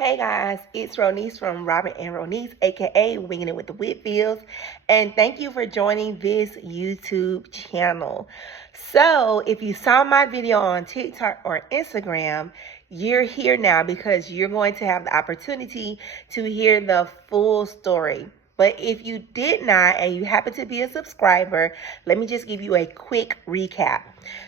Hey guys, it's Ronice from Robin and Ronice, aka Winging It with the Whitfields, and thank you for joining this YouTube channel. So, if you saw my video on TikTok or Instagram, you're here now because you're going to have the opportunity to hear the full story. But if you did not and you happen to be a subscriber, let me just give you a quick recap.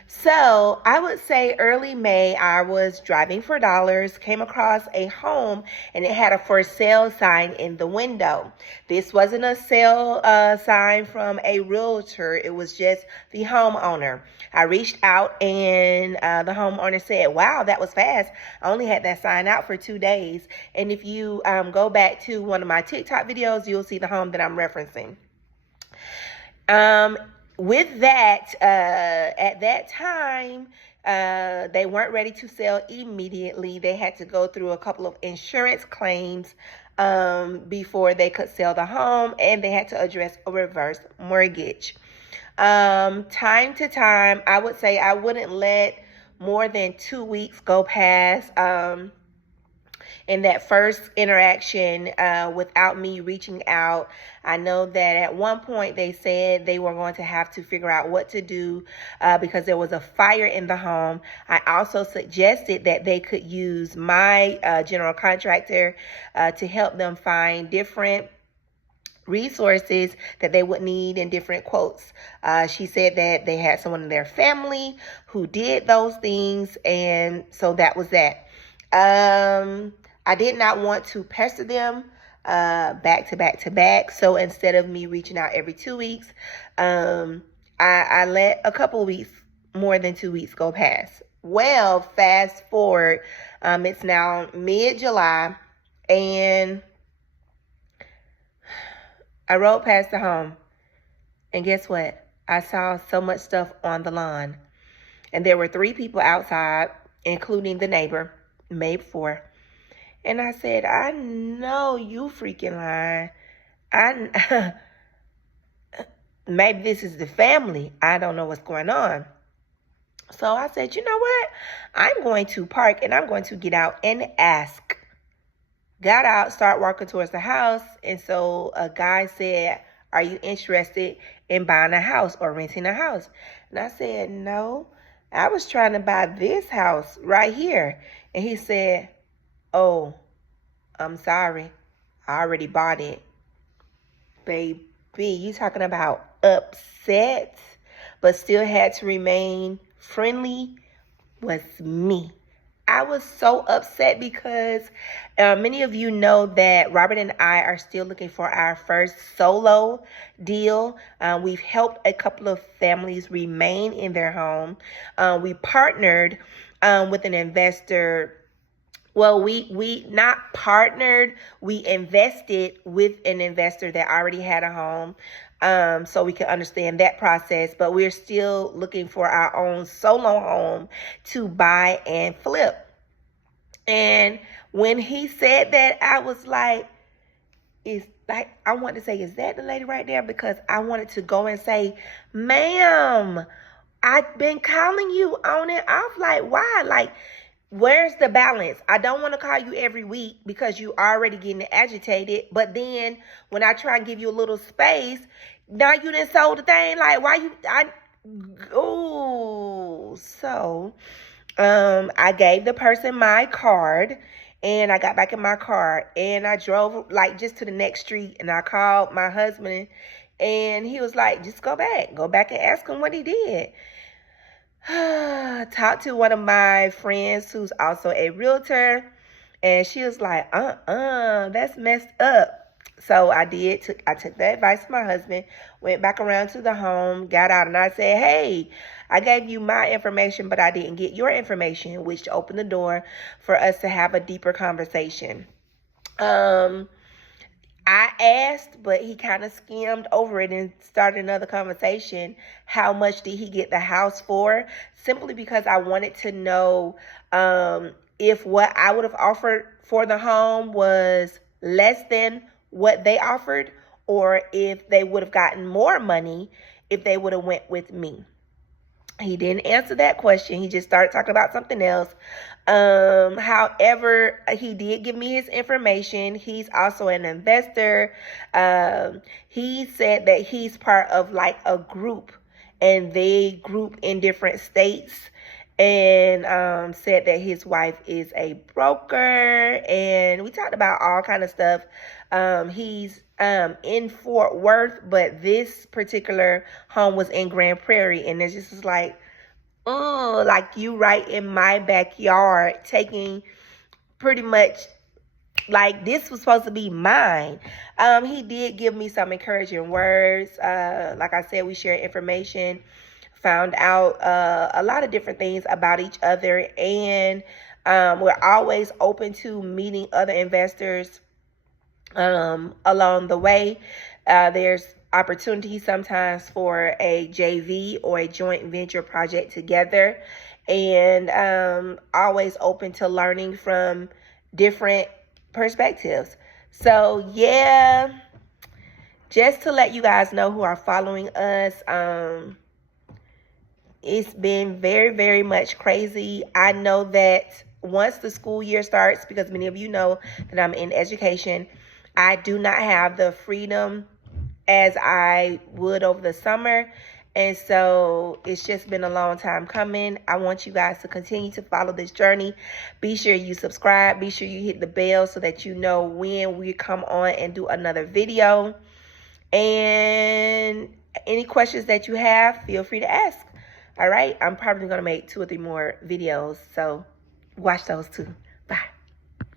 So I would say early May, I was driving for dollars, came across a home, and it had a for sale sign in the window. This wasn't a sale sign from a realtor. It was just the homeowner. I reached out and the homeowner said, wow, that was fast. I only had that sign out for 2 days. And if you go back to one of my TikTok videos, you'll see the home that I'm referencing. With that, at that time, they weren't ready to sell immediately. They had to go through a couple of insurance claims before they could sell the home, and they had to address a reverse mortgage. Time to time, I would say I wouldn't let more than 2 weeks go past in that first interaction without me reaching out. I know that at one point they said they were going to have to figure out what to do because there was a fire in the home. I also suggested that they could use my general contractor to help them find different resources that they would need and different quotes. She said that they had someone in their family who did those things, and so that was that. I did not want to pester them back to back to back. So instead of me reaching out every 2 weeks, I let a couple weeks, more than 2 weeks, go past. Well, fast forward, it's now mid-July, and I rode past the home, and guess what? I saw so much stuff on the lawn, and there were 3 people outside, including the neighbor, maybe 4. And I said, I know you freaking lying. Maybe this is the family. I don't know what's going on. So I said, you know what? I'm going to park and I'm going to get out and ask. Got out, start walking towards the house. And so a guy said, are you interested in buying a house or renting a house? And I said, no, I was trying to buy this house right here. And he said, oh, I'm sorry. I already bought it. Baby, you talking about upset, but still had to remain friendly, was me. I was so upset because many of you know that Robert and I are still looking for our first solo deal. We've helped a couple of families remain in their home. We partnered with an investor. Well, we not partnered, we invested with an investor that already had a home, so we can understand that process. But we're still looking for our own solo home to buy and flip. And when he said that, I was like, I wanted to say, is that the lady right there? Because I wanted to go and say, ma'am, I've been calling you on and off. Like, why? Like, where's the balance? I don't want to call you every week because you already getting agitated. But then when I try and give you a little space, now you done sold the thing. Like, why you, so I gave the person my card, and I got back in my car and I drove like just to the next street, and I called my husband, and he was like, just go back and ask him what he did. Talked to one of my friends who's also a realtor, and she was like, that's messed up. So I took the advice of my husband, went back around to the home, got out, and I said, hey, I gave you my information, but I didn't get your information, which opened the door for us to have a deeper conversation. I asked, but he kind of skimmed over it and started another conversation. How much did he get the house for? Simply because I wanted to know if what I would have offered for the home was less than what they offered, or if they would have gotten more money if they would have went with me. He didn't answer that question. He just started talking about something else. However, he did give me his information. He's also an investor. He said that he's part of like a group, and they group in different states, and said that his wife is a broker, and we talked about all kind of stuff. He's in Fort Worth, but this particular home was in Grand Prairie, and it's just like, oh, like you right in my backyard, taking pretty much like this was supposed to be mine. He did give me some encouraging words. Like I said, we shared information, found out a lot of different things about each other, and we're always open to meeting other investors along the way. There's opportunity sometimes for a JV or a joint venture project together, and always open to learning from different perspectives. So yeah, just to let you guys know who are following us, it's been very, very much crazy. I know that once the school year starts, because many of you know that I'm in education, I do not have the freedom as I would over the summer. And so it's just been a long time coming. I want you guys to continue to follow this journey. Be sure you subscribe. Be sure you hit the bell so that you know when we come on and do another video. And any questions that you have, feel free to ask. All right, I'm probably going to make 2 or 3 more videos, so watch those too.